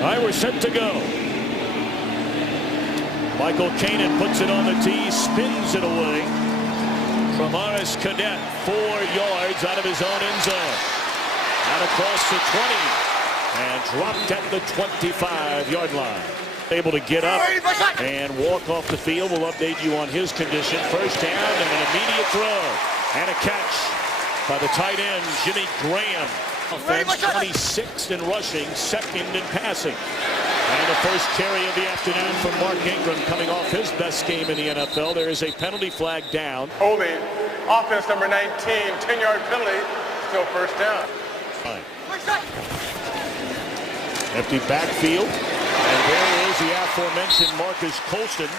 All right, we're set to go. Michael Kanan puts it on the tee, spins it away. Tramaris Cadet, 4 yards out of his own end zone. Out across the 20 and dropped at the 25-yard line. Able to get up and walk off the field. We'll update you on his condition. First down and an immediate throw and a catch by the tight end, Jimmy Graham. Offense 26th in rushing, 2nd in passing. And the first carry of the afternoon from Mark Ingram, coming off his best game in the NFL. There is a penalty flag down. Holding, offense number 19, 10-yard penalty, still first down. Empty backfield. And there is the aforementioned Marcus Colston,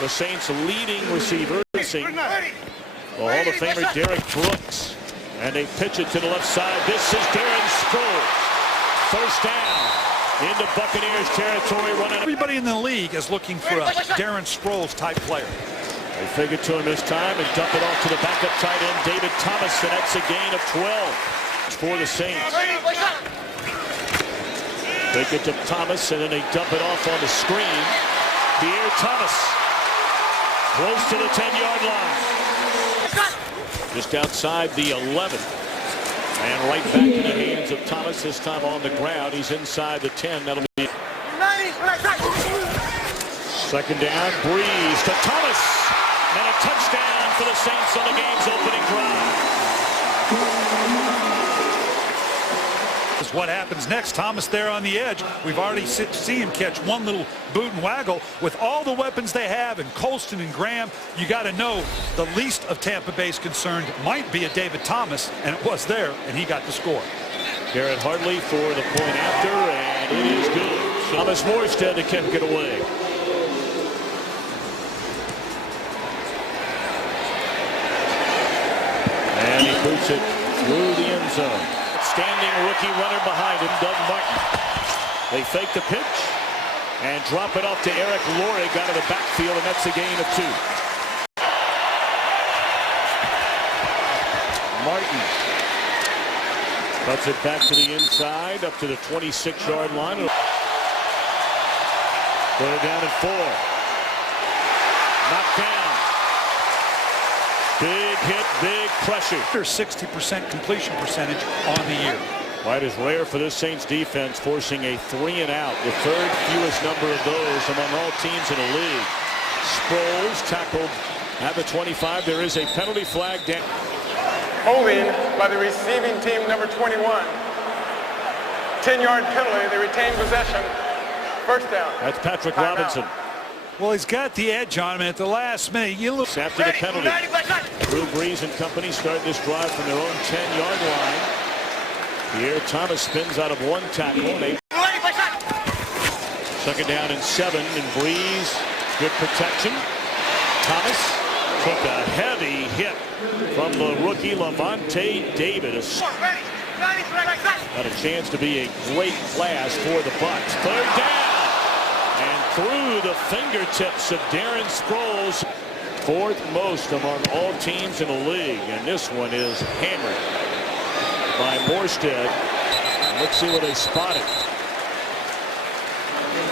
the Saints' leading receiver. The Hall of Famer Derek Brooks. And they pitch it to the left side. This is Darren Sproles. First down into Buccaneers territory. Running. Everybody in the league is looking for a Darren Sproles type player. They fake it to him this time and dump it off to the backup tight end, David Thomas, and that's a gain of 12 for the Saints. Fake it to Thomas, and then they dump it off on the screen. Pierre Thomas, close to the 10-yard line. Just outside the 11. And right back in the hands of Thomas, this time on the ground. He's inside the 10. That'll be second down. Breeze to Thomas. And a touchdown for the Saints on the game's opening drive. What happens next? Thomas there on the edge. We've already seen him catch one little boot and waggle. With all the weapons they have, and Colston and Graham, you got to know the least of Tampa Bay's concerned might be a David Thomas, and it was there, and he got the score. Garrett Hartley for the point after, and it is good. Thomas Morstead to kick it away. And he boots it through the end zone. Standing rookie runner behind him, Doug Martin. They fake the pitch and drop it off to Eric Lorig out of the backfield, and that's a gain of 2. Martin cuts it back to the inside, up to the 26-yard line. Put it down at 4. Knocked down. Big hit, big pressure. 60% completion percentage on the year. Quite as rare for this Saints defense, forcing a 3-and-out, the 3rd fewest number of those among all teams in the league. Sproles tackled at the 25. There is a penalty flag down. Holding by the receiving team, number 21. 10-yard penalty. They retain possession. First down. That's Patrick Robinson. Well, he's got the edge on him at the last minute. You look after the penalty. Drew Brees and company start this drive from their own 10-yard line. Pierre Thomas spins out of 1 tackle. Second down and 7, and Brees, good protection. Thomas took a heavy hit from the rookie Lavonte David. Got a chance to be a great class for the Bucs. 3rd down. And through the fingertips of Darren Sproles, 4th most among all teams in the league. And this one is hammered by Morstead. Let's see what they spotted.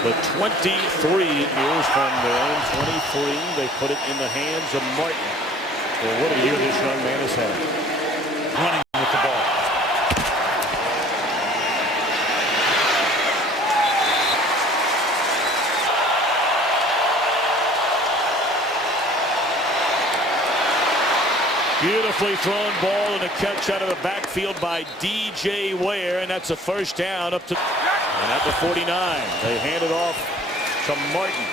The 23 years from their own 23. They put it in the hands of Martin. Well, what a year this young man has had. Running with the ball. Beautifully thrown ball and a catch out of the backfield by DJ Ware, and that's a first down up to and at the 49. They hand it off to Martin.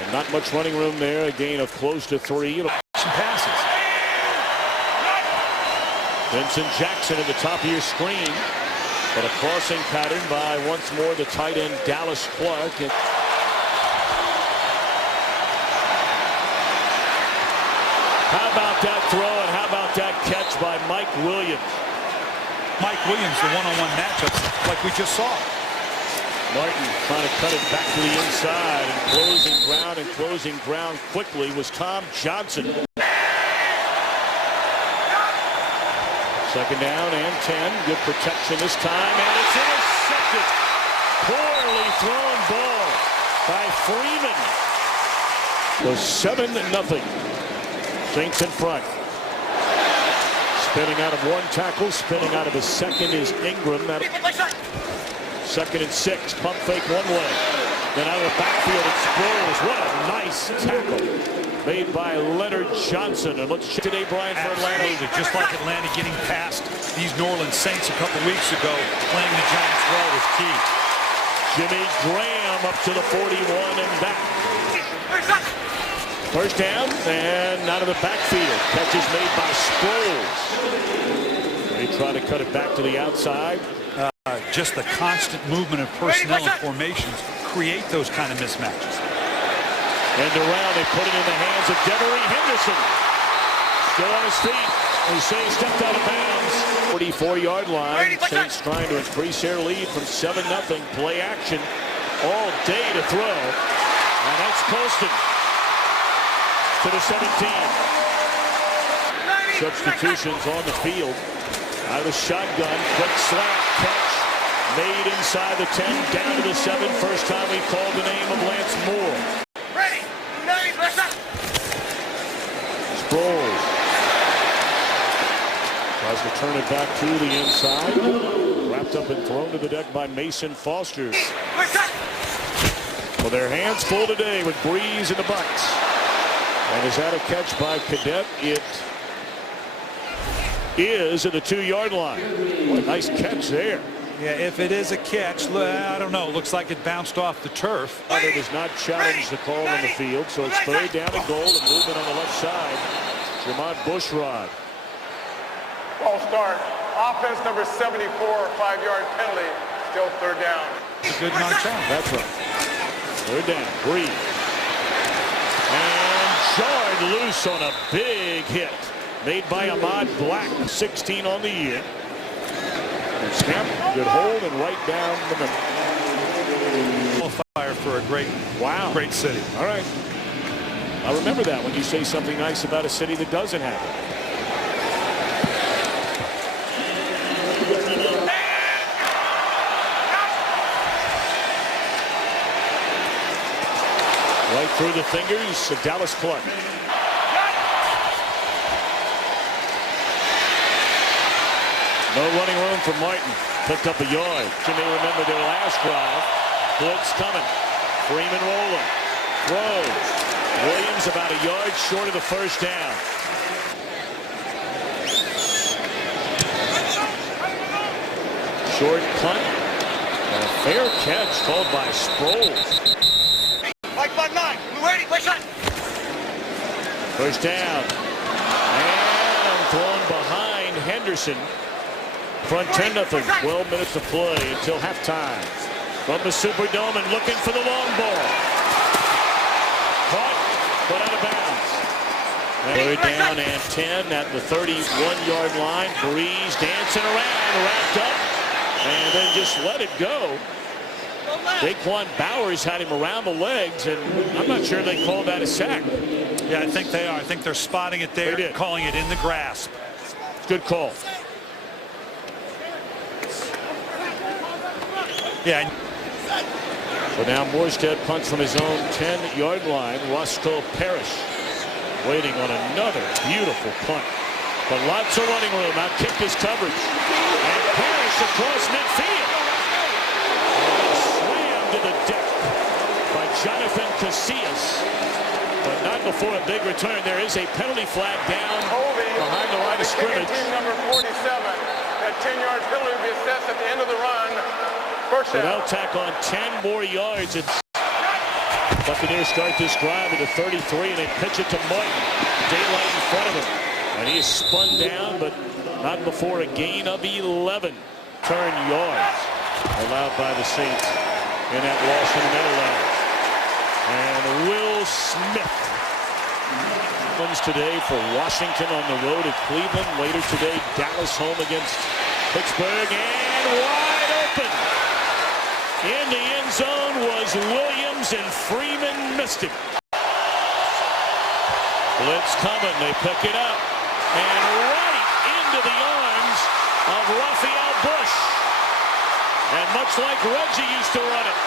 And not much running room there. A gain of close to 3. Some passes. Vincent Jackson at the top of your screen, but a crossing pattern by once more the tight end Dallas Clark. How about that throw, and how about that catch by Mike Williams? Mike Williams, the one-on-one matchups like we just saw. Martin trying to cut it back to the inside, and closing ground quickly was Tom Johnson. Second down and 10. Good protection this time, and it's intercepted. Pulled thrown ball by Freeman. So 7-0. Saints in front. Spinning out of one tackle, spinning out of a second is Ingram. Second and 6. Pump fake one way. Then out of the backfield it Sproles. What a nice tackle made by Leonard Johnson. And let's check today, Brian, for Atlanta. Absolutely. Just like Atlanta getting past these New Orleans Saints a couple weeks ago, playing the Giants well was key. Jimmy Graham up to the 41 and back. First down and out of the backfield. Catch is made by Sproles. They try to cut it back to the outside. Just the constant movement of personnel and formations create those kind of mismatches. And around, they put it in the hands of Devery Henderson. Still on his feet. They say he stepped out of bounds. 44-yard line. Saints trying to increase their lead from 7-0. Play action all day to throw. And that's Colston to the 17. Substitutions on the field. Out of the shotgun. Quick slant catch. Made inside the 10. Down to the 7. First time we called the name of Lance Moore. Sproles tries to turn it back to the inside. Wrapped up and thrown to the deck by Mason Foster. Well, their hands full today with Breeze and the Bucs. And is that a catch by Cadet? It is at the 2-yard line. What a nice catch there. Yeah, if it is a catch, I don't know. Looks like it bounced off the turf. It does not challenge the call on the field, so it's third down and goal. And movement on the left side. Jamont Bushrod. False start. Offense number 74, 5-yard penalty. Still third down. It's a good non-count. That's right. Third down. Breeze. And jarred loose on a big hit made by Ahmad Black. 16 on the year. And snap, good hold, and right down the middle. Fire for a great city. All right. I remember that when you say something nice about a city that doesn't have it. Right through the fingers of Dallas Clark. No running room for Martin. Picked up a yard. You may remember their last drive. Blitz coming. Freeman rolling. Throws. Williams about a yard short of the first down. Short punt. And a fair catch called by Sproles. First down. And thrown behind Henderson. Front 10-0. 12 minutes to play until halftime. From the Superdome and looking for the long ball. Caught, but out of bounds. Third down and 10 at the 31-yard line. Breeze dancing around, wrapped up, and then just let it go. Daquan Bowers had him around the legs, and I'm not sure they called that a sack. Yeah, I think they are. I think they're spotting it there, calling it in the grasp. Good call. Yeah. So now Morstead punts from his own 10-yard line. Roscoe Parrish waiting on another beautiful punt. But lots of running room. Now kicked his coverage. And Parrish across midfield. Slammed to the deck by Jonathan Casillas. But not before a big return. There is a penalty flag down behind the line of scrimmage. Team number 47. That 10-yard penalty will be assessed at the end of the run. First So down. they'll tack on 10 more yards. Buccaneers start this drive at the 33, and they pitch it to Martin. Daylight in front of him. And he is spun down, but not before a gain of 11. Turn yards allowed by the Saints in that loss in the Meadowlands. And Will Smith wins today for Washington on the road at Cleveland. Later today, Dallas home against Pittsburgh. And wide open in the end zone was Williams, and Freeman missed him. Blitz coming. They pick it up. And right into the arms of Raphael Bush. And much like Reggie used to run it,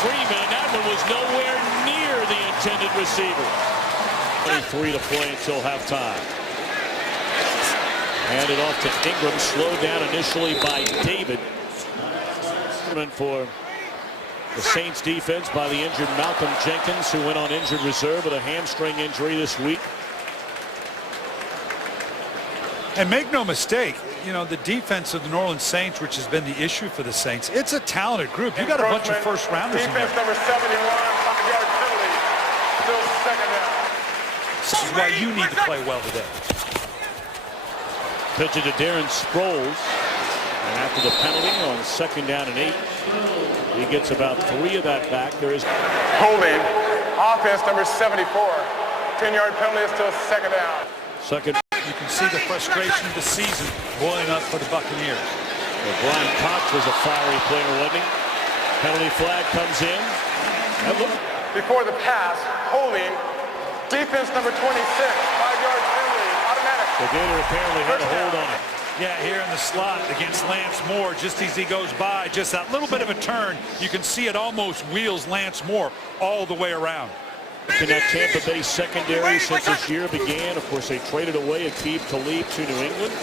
Freeman. That one was nowhere near the intended receiver. 23 to play until halftime. Handed off to Ingram, slowed down initially by David. For the Saints defense by the injured Malcolm Jenkins, who went on injured reserve with a hamstring injury this week. And make no mistake, you know, the defense of the New Orleans Saints, which has been the issue for the Saints, it's a talented group. You got a bunch of first rounders in there. Defense number 71, 5-yard penalty, still second down. This is why you need to play well today. Pitch it to Darren Sproles. And after the penalty on 2nd down and 8, he gets about 3 of that back. There is holding. Offense number 74. 10-yard penalty is still second down. Second. You can see the frustration of the season boiling up for the Buccaneers. Well, Brian Cox was a fiery player, wasn't he? Penalty flag comes in. Before the pass, holding. Defense number 26. 5-yard penalty, automatic. The Gator apparently had a hold on it. Yeah, here in the slot against Lance Moore, just as he goes by, just that little bit of a turn, you can see it almost wheels Lance Moore all the way around. In that Tampa Bay secondary since this year began, of course, they traded away Aqib Talib to New England.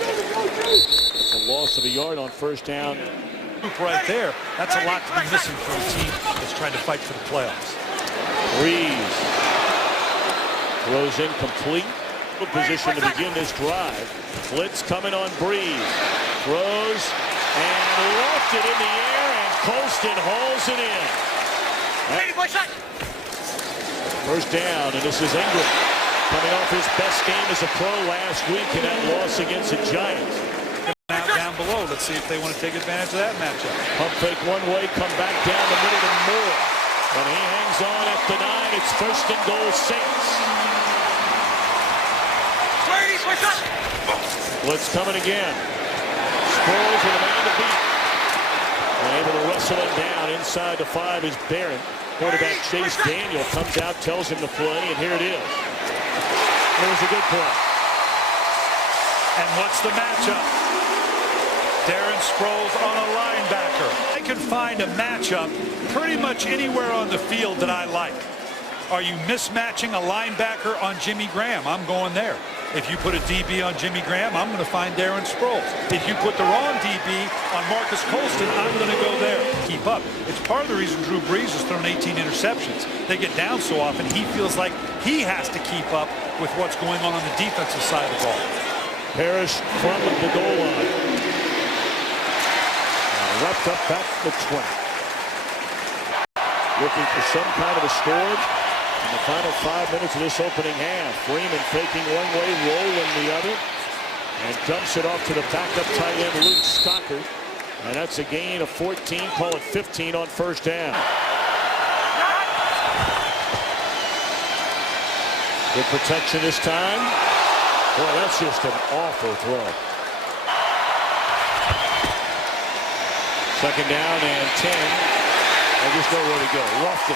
It's a loss of a yard on 1st down. Right there, that's a lot to be missing for a team that's trying to fight for the playoffs. Breeze throws incomplete. Good position to begin this drive. Blitz coming on Breeze. Throws and lofted in the air, and Colston hauls it in. 1st down, and this is Ingram coming off his best game as a pro last week in that loss against the Giants. Now down below, let's see if they want to take advantage of that matchup. Pump fake one way, come back down the middle to Moore. But he hangs on at the 9. It's 1st and goal Saints. Blitz coming again. Sproles with a man to beat. And able to wrestle him down inside the 5 is Barron. Quarterback Chase Daniel comes out, tells him to play, and here it is. It was a good play. And what's the matchup? Darren Sproles on a linebacker. I can find a matchup pretty much anywhere on the field that I like. Are you mismatching a linebacker on Jimmy Graham? I'm going there. If you put a DB on Jimmy Graham, I'm going to find Darren Sproles. If you put the wrong DB on Marcus Colston, I'm going to go there. Keep up. It's part of the reason Drew Brees has thrown 18 interceptions. They get down so often, he feels like he has to keep up with what's going on the defensive side of the ball. Parrish from the goal line. Left up back to the 20. Looking for some kind of a score. In the final 5 minutes of this opening half, Freeman faking one way, rolling the other, and dumps it off to the backup tight end, Luke Stocker. And that's a gain of 14, call it 15 on 1st down. Good protection this time. Boy, that's just an awful throw. 2nd down and 10. And just nowhere to go. Lofton.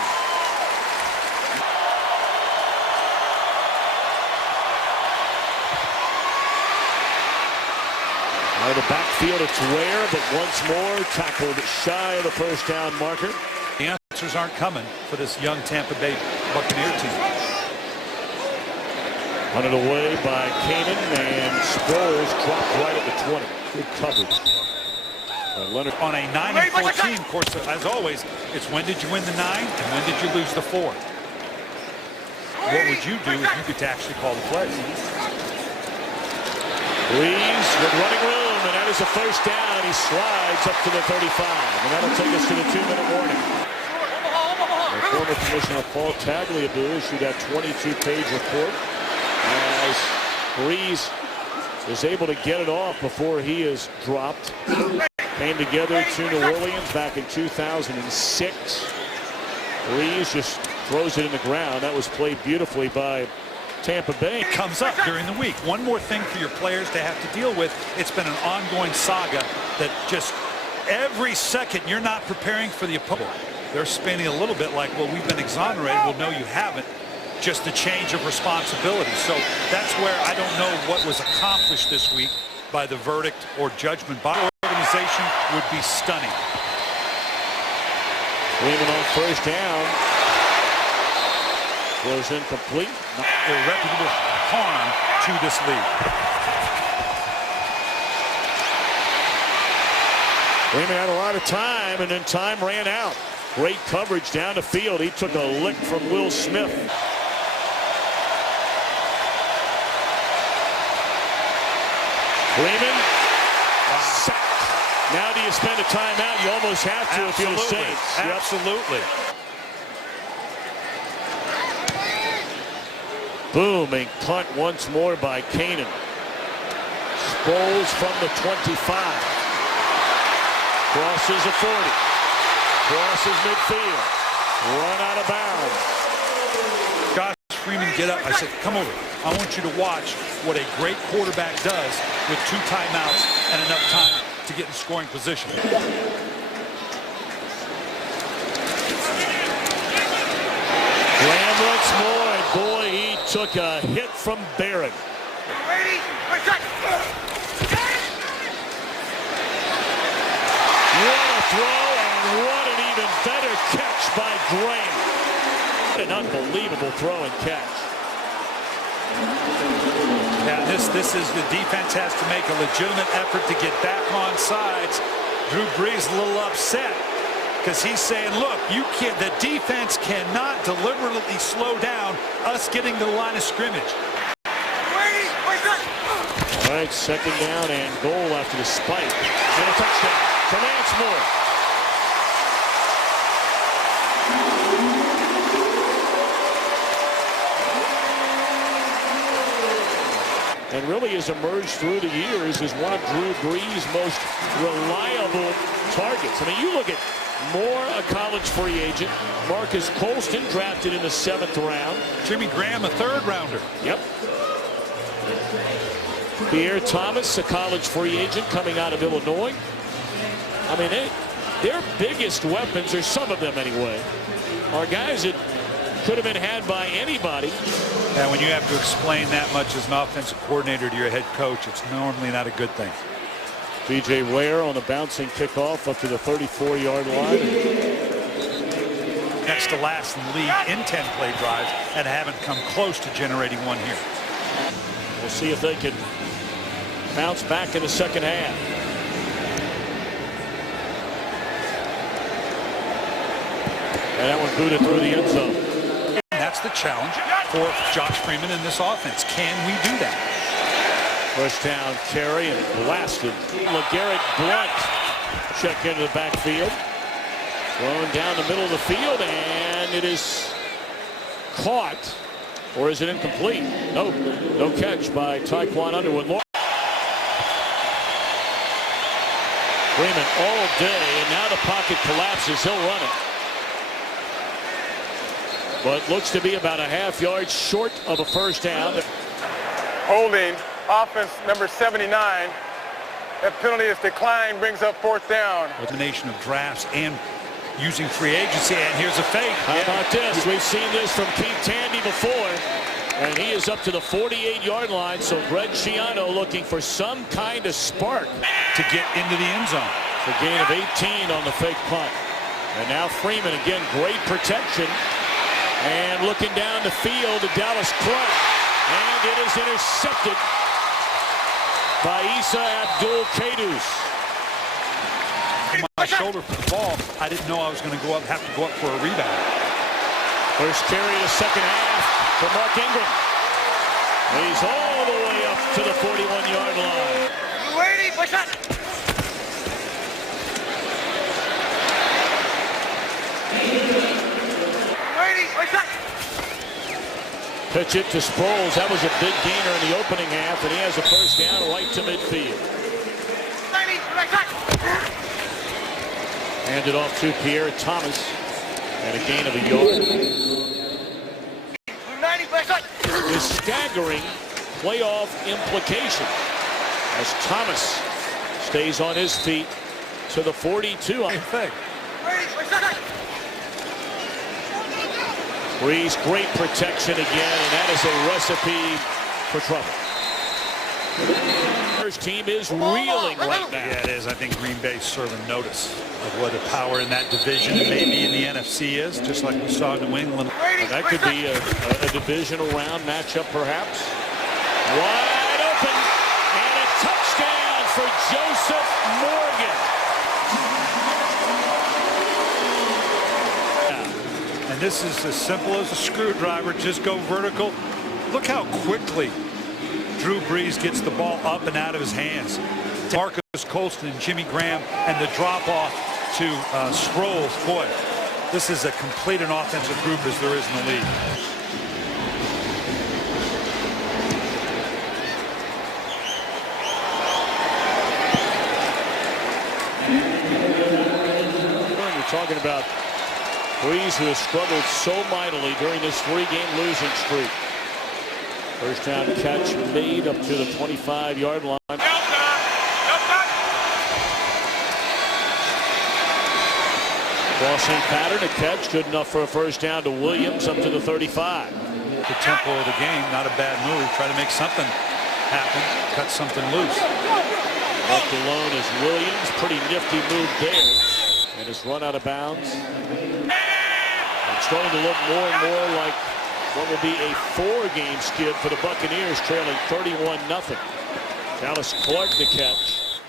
Out of the backfield, it's Ware, but once more tackled shy of the 1st down marker. The answers aren't coming for this young Tampa Bay Buccaneer team. Hunted away by Kanan, and Sproles dropped right at the 20. Good coverage. Leonard On a 9-14, of course, as always, it's when did you win the 9 and when did you lose the 4? What would you do if you could actually call the plays? Breeze with running room, and that is a 1st down. He slides up to the 35, and that'll take us to the 2-minute warning. The former Commissioner Paul Tagliabue issued that 22-page report as Breeze is able to get it off before he is dropped. Came together to New Orleans back in 2006. Breeze just throws it in the ground. That was played beautifully by Tampa Bay. It comes up during the week. One more thing for your players to have to deal with. It's been an ongoing saga that just every second you're not preparing for the opponent. They're spinning a little bit like, well, we've been exonerated. Well, no, you haven't. Just a change of responsibility. So that's where I don't know what was accomplished this week by the verdict or judgment by the organization would be stunning. Freeman on first down. Was incomplete. Irreparable harm to this lead. Freeman had a lot of time, and then time ran out. Great coverage down the field. He took a lick from Will Smith. Freeman. Wow. Now do you spend a timeout? You almost have to. Absolutely. If you're the Saints. Absolutely. Booming punt once more by Canaan. Sproles from the 25. Crosses a 40. Crosses midfield. Run out of bounds. Josh Freeman, get up. I said, come over. I want you to watch what a great quarterback does with 2 timeouts and enough time to get in scoring position. Graham once more, and boy, he took a hit from Barron. What a throw, and what an even better catch by Graham. An unbelievable throw and catch. Yeah, this is the defense has to make a legitimate effort to get back on sides. Drew Brees a little upset because he's saying, look, you can't. The defense cannot deliberately slow down us getting to the line of scrimmage. All right, second down and goal after the spike. And a touchdown for Lance Moore. And really has emerged through the years as one of Drew Brees' most reliable targets. I mean, you look at Moore, a college free agent. Marcus Colston drafted in the 7th round. Jimmy Graham, a 3rd rounder. Yep. Pierre Thomas, a college free agent coming out of Illinois. I mean, their biggest weapons, or some of them anyway, are guys that could have been had by anybody. And when you have to explain that much as an offensive coordinator to your head coach, it's normally not a good thing. B.J. Ware on a bouncing kickoff up to the 34-yard line. Next to last in the league in 10-play drives and haven't come close to generating one here. We'll see if they can bounce back in the second half. And that one booted through the end zone. And that's the challenge for Josh Freeman in this offense. Can we do that? First down carry and blasted. LeGarrette Blunt check into the backfield. Thrown down the middle of the field, and it is caught. Or is it incomplete? No, no catch by Tyquan Underwood. Freeman all day, and now the pocket collapses. He'll run it. But looks to be about a half-yard short of a first down. Holding, offense number 79. That penalty is declined, brings up 4th down. Elimination of drafts and using free agency, and here's a fake. How about this? We've seen this from Keith Tandy before, and he is up to the 48-yard line, so Greg Schiano looking for some kind of spark to get into the end zone. For a gain of 18 on the fake punt. And now Freeman again, great protection. And looking down the field to Dallas Clark. And it is intercepted by Isa Abdul-Kadus. My shoulder for the ball, I didn't know I was going to have to go up for a rebound. First carry of the second half for Mark Ingram. He's all the way up to the 41-yard line. Ready, push up. Ready, push up. Pitch it to Sproles. That was a big gainer in the opening half, and he has a first down right to midfield. Handed off to Pierre Thomas, and a gain of a yard. His staggering playoff implication as Thomas stays on his feet to the 42. Brees, great protection again, and that is a recipe for trouble. Buccaneers team is reeling right now. Yeah, it is. I think Green Bay's serving notice of what a power in that division and maybe in the NFC is, just like we saw in New England. That could be a divisional round matchup, perhaps. Wide open, and a touchdown for Joseph Morgan. And this is as simple as a screwdriver. Just go vertical. Look how quickly Drew Brees gets the ball up and out of his hands. Marcus Colston and Jimmy Graham, and the drop off to Sproles. Boy, this is as complete an offensive group as there is in the league. We're talking about Brees, who has struggled so mightily during this 3-game losing streak. First down catch made up to the 25-yard line. Crossing pattern, a catch good enough for a first down to Williams up to the 35. The tempo of the game, not a bad move. Try to make something happen, cut something loose. Left alone is Williams. Pretty nifty move there. And it's run out of bounds. It's starting to look more and more like what will be a 4-game skid for the Buccaneers, trailing 31-0. Dallas Clark the catch.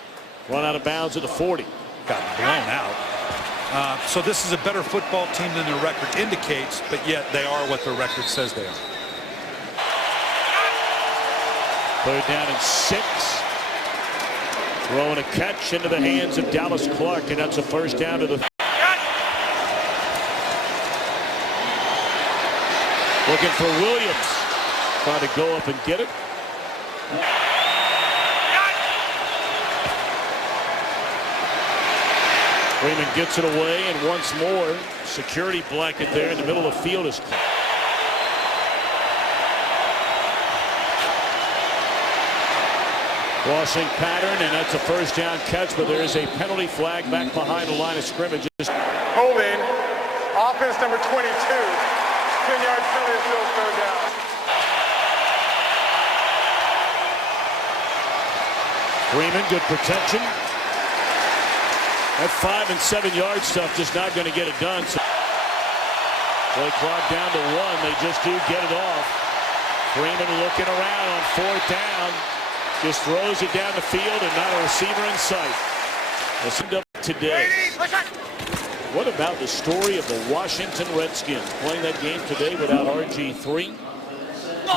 Run out of bounds at the 40. Got blown out. So this is a better football team than their record indicates, but yet they are what their record says they are. Third down and 6. Throwing a catch into the hands of Dallas Clark, and that's a first down to the. Looking for Williams. Trying to go up and get it. Freeman gets it away, and once more, security blanket there in the middle of the field is. Crossing pattern, and that's a first down catch, but there is a penalty flag back behind the line of scrimmage. Holding, offense number 22, 10-yard penalty, still third down. Freeman, good protection. That 5- and 7-yard stuff just not going to get it done. So play clock down to 1. They just do get it off. Freeman looking around on 4th down. Just throws it down the field and not a receiver in sight. Listened up today. What about the story of the Washington Redskins playing that game today without RG3?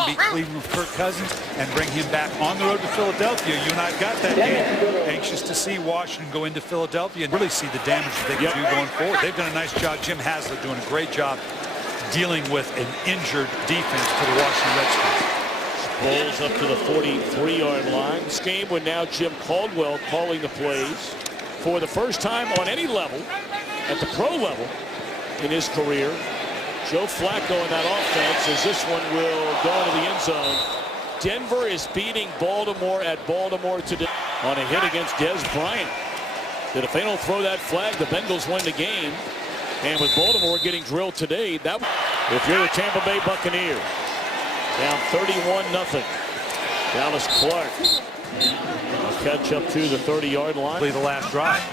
Beat Cleveland with Kirk Cousins and bring him back on the road to Philadelphia. You and I got that game. Anxious to see Washington go into Philadelphia and really see the damage that they can do going forward. They've done a nice job. Jim Haslett doing a great job dealing with an injured defense for the Washington Redskins. Rolls up to the 43-yard line. This game when now Jim Caldwell calling the plays for the first time on any level at the pro level in his career. Joe Flacco in that offense, as this one will go into the end zone. Denver is beating Baltimore at Baltimore today on a hit against Des Bryant. That if they don't throw that flag, the Bengals win the game. And with Baltimore getting drilled today, that if you're the Tampa Bay Buccaneers, down 31-0. Dallas Clark will catch up to the 30-yard line. The last drive.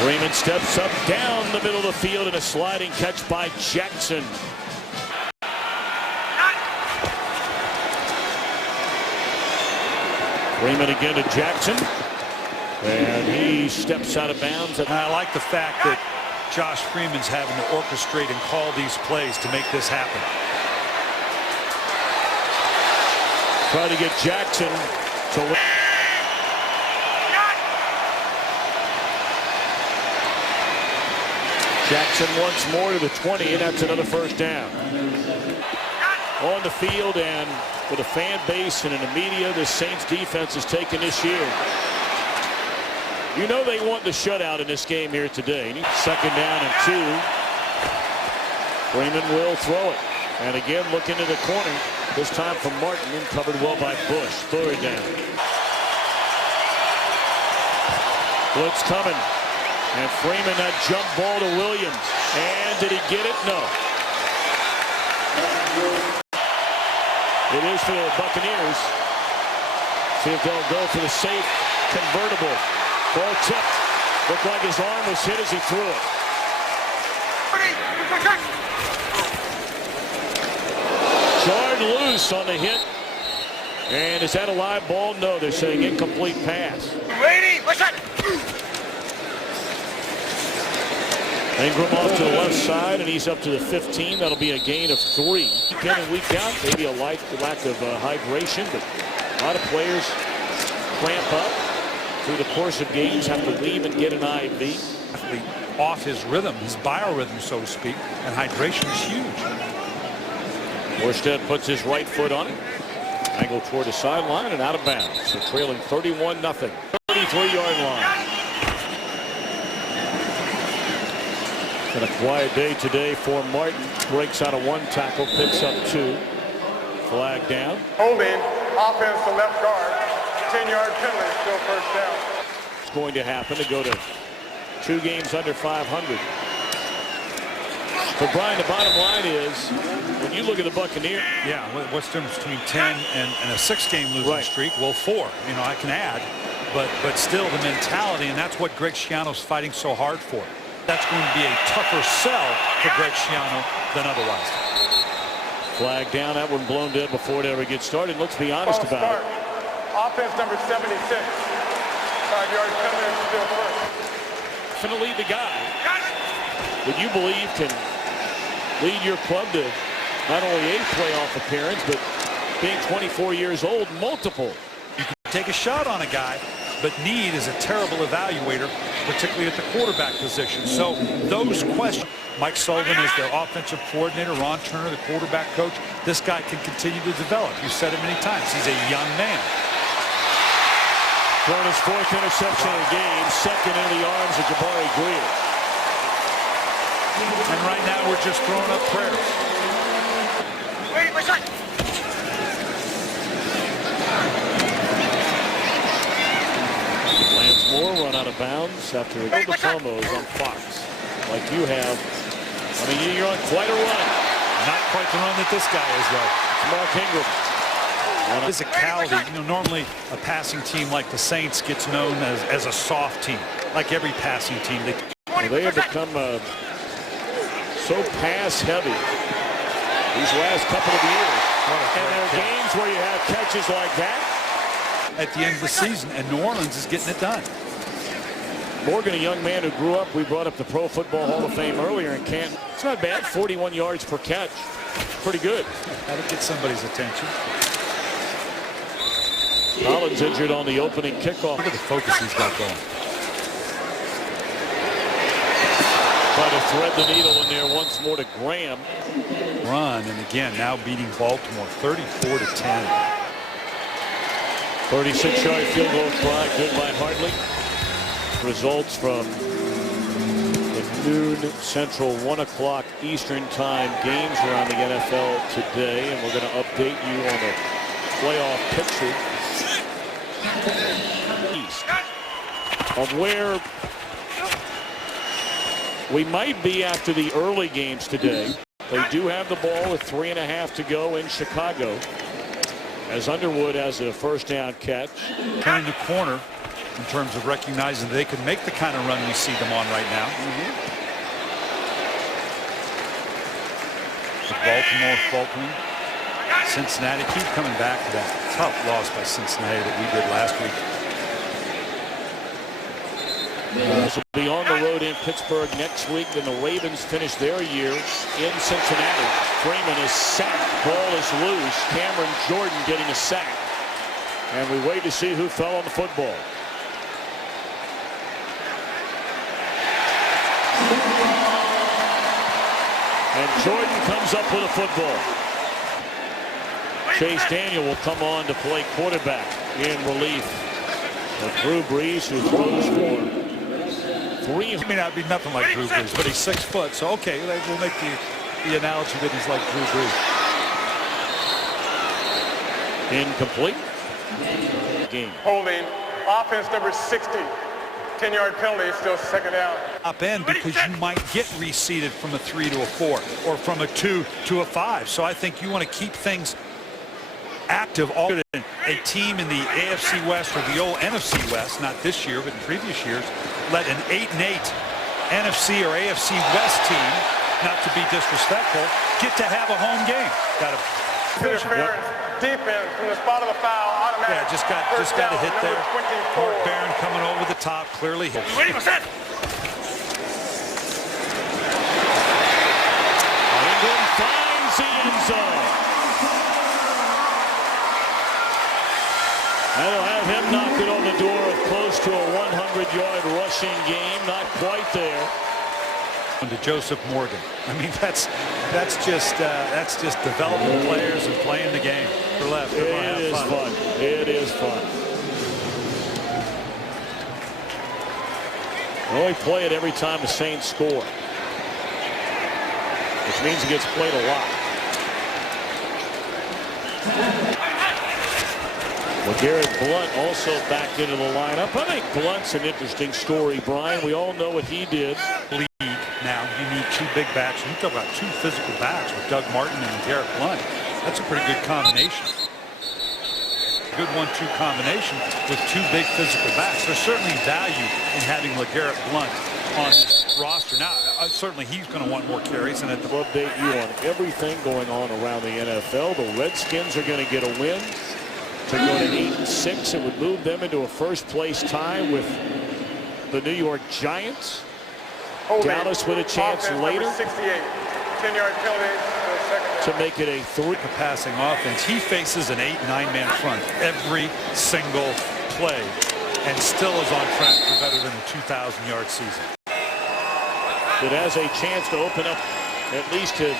Freeman steps up down the middle of the field and a sliding catch by Jackson. Freeman again to Jackson. And he steps out of bounds. And I like the fact that Josh Freeman's having to orchestrate and call these plays to make this happen. Try to get Jackson to. Jackson once more to the 20, and that's another first down. On the field and with a fan base and in the media, the Saints defense has taken this year. You know they want the shutout in this game here today. Second down and 2. Freeman will throw it. And again, look into the corner. This time from Martin, and covered well by Bush. Third down. Blitz coming. And Freeman, that jump ball to Williams. And did he get it? No. It is for the Buccaneers. See if they'll go for the safe convertible. Ball tipped. Looked like his arm was hit as he threw it. Jarred loose on the hit. And is that a live ball? No, they're saying incomplete pass. Ready, listen. Ingram off to the left side, and he's up to the 15. That'll be a gain of 3. Week in and week out, maybe a lack of hydration, but a lot of players cramp up through the course of games, have to leave and get an IV. Off his rhythm, his biorhythm, so to speak, and hydration is huge. Orsted puts his right foot on it. Angle toward the sideline and out of bounds. So trailing 31-0. 33-yard line. And a quiet day today for Martin. Breaks out of 1 tackle, picks up 2. Flag down. Holding, offense to left guard. 10-yard penalty, still first down. It's going to happen to go to 2 games under 500. But Brian, the bottom line is, when you look at the Buccaneers. Yeah, what's the difference between 10 and a 6-game losing streak? Well, 4. You know, I can add, but still the mentality, and that's what Greg Schiano's fighting so hard for. That's going to be a tougher sell for Greg Schiano than otherwise. Flag down, that one blown dead before it ever gets started. Let's be honest about it. Offense number 76. 5-yard penalty, still first. Definitely the guy that you believe can lead your club to not only a playoff appearance, but being 24 years old, multiple. You can take a shot on a guy, but need is a terrible evaluator, particularly at the quarterback position. So those questions, Mike Sullivan is their offensive coordinator, Ron Turner, the quarterback coach. This guy can continue to develop. You've said it many times. He's a young man. Throwing his 4th interception of the game, second into the arms of Jabari Greer. And right now we're just throwing up prayers. Ready, listen. Lance Moore run out of bounds after a couple of promos on Fox. Like you have. I mean, you're on quite a run. Not quite the run that this guy is, though. Mark Ingram. Physicality, you know, normally a passing team like the Saints gets known as a soft team. Like every passing team. They have become so pass heavy these last couple of years. And there are games where you have catches like that. At the end of the season, and New Orleans is getting it done. Morgan, a young man who grew up, we brought up the Pro Football Hall of Fame earlier in Canton. It's not bad, 41 yards per catch. Pretty good. That'll get somebody's attention. Collins injured on the opening kickoff. Look at the focus he's got going. Try to thread the needle in there once more to Graham. Run, and again, now beating Baltimore 34-10. 36-yard field goal try, good by Hartley. Results from the noon Central, 1 o'clock Eastern time games around the NFL today, and we're going to update you on the playoff picture east of where we might be after the early games today. They do have the ball with 3.5 to go in Chicago, as Underwood has a first down catch. Turning the corner in terms of recognizing they can make the kind of run we see them on right now. Baltimore faltering. Cincinnati keep coming back to that tough loss by Cincinnati that we did last week. This will be on the road in Pittsburgh next week. Then the Ravens finish their year in Cincinnati. Freeman is sacked. Ball is loose. Cameron Jordan getting a sack. And we wait to see who fell on the football. And Jordan comes up with a football. Chase Daniel will come on to play quarterback in relief of Drew Brees, who throws for 3. He may not be nothing like Drew Brees, but he's 6 foot. So, okay, we'll make the analogy that he's like Drew Brees. Incomplete. Game. Holding, offense number 60. 10-yard penalty, still second down. Up end, because you might get reseeded from a 3 to a 4 or from a 2 to a 5. So I think you want to keep things active all a team in the AFC West or the old NFC West, not this year, but in previous years, let an 8-8 NFC or AFC West team, not to be disrespectful, get to have a home game. Got to Interference, deep in from the spot of the foul, automatic. Yeah, just got a hit there. Mark Barron coming over the top, clearly hit. Ready, what's that? Ingram finds the end zone. That'll have him knocking on the door of close to a 100-yard rushing game. Not quite there. To Joseph Morgan. I mean, that's just developing players and playing the game. For left. It is fun. It is fun. They only play it every time the Saints score, which means it gets played a lot. LeGarrette Blount also back into the lineup. I think Blunt's an interesting story, Brian. We all know what he did. Now you need two big backs. You talk about two physical backs with Doug Martin and LeGarrette Blount. That's a pretty good combination. Good 1-2 combination with two big physical backs. There's certainly value in having LeGarrette Blount on this roster. Now, certainly he's going to want more carries. And We'll update you on everything going on around the NFL. The Redskins are going to get a win to go to 8-6. It would move them into a first-place tie with the New York Giants. Dallas with a chance later 68, 10-yard penalty to make it a 3 passing offense. He faces an 8-9-man front every single play and still is on track for better than a 2,000-yard season. It has a chance to open up at least a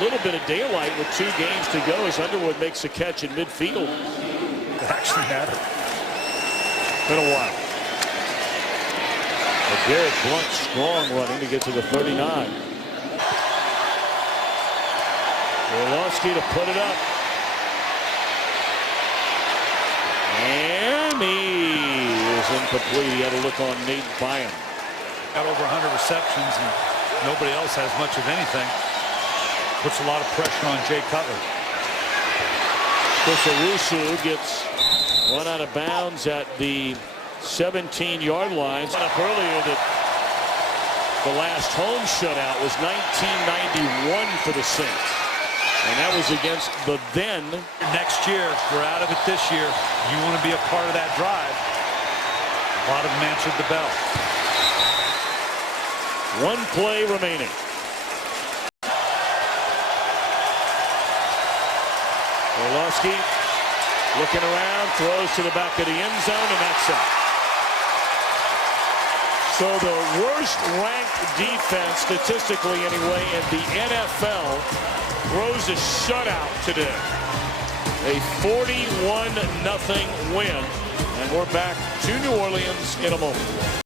little bit of daylight with 2 games to go as Underwood makes a catch in midfield. It actually mattered. Been a while. LeGarrette Blount strong running to get to the 39. Orlovsky to put it up. And he is incomplete. He had a look on Nate Byam. Got over 100 receptions and nobody else has much of anything. Puts a lot of pressure on Jay Cutler. Chris Owusu gets run out of bounds at the 17-yard line. Up earlier that the last home shutout was 1991 for the Saints, and that was against the then. Next year, we're out of it this year. You want to be a part of that drive. A lot of them answered the bell. 1 play remaining. Orlovsky looking around, throws to the back of the end zone, and that's it. So the worst ranked defense, statistically anyway, in the NFL throws a shutout today. A 41-0 win. And we're back to New Orleans in a moment.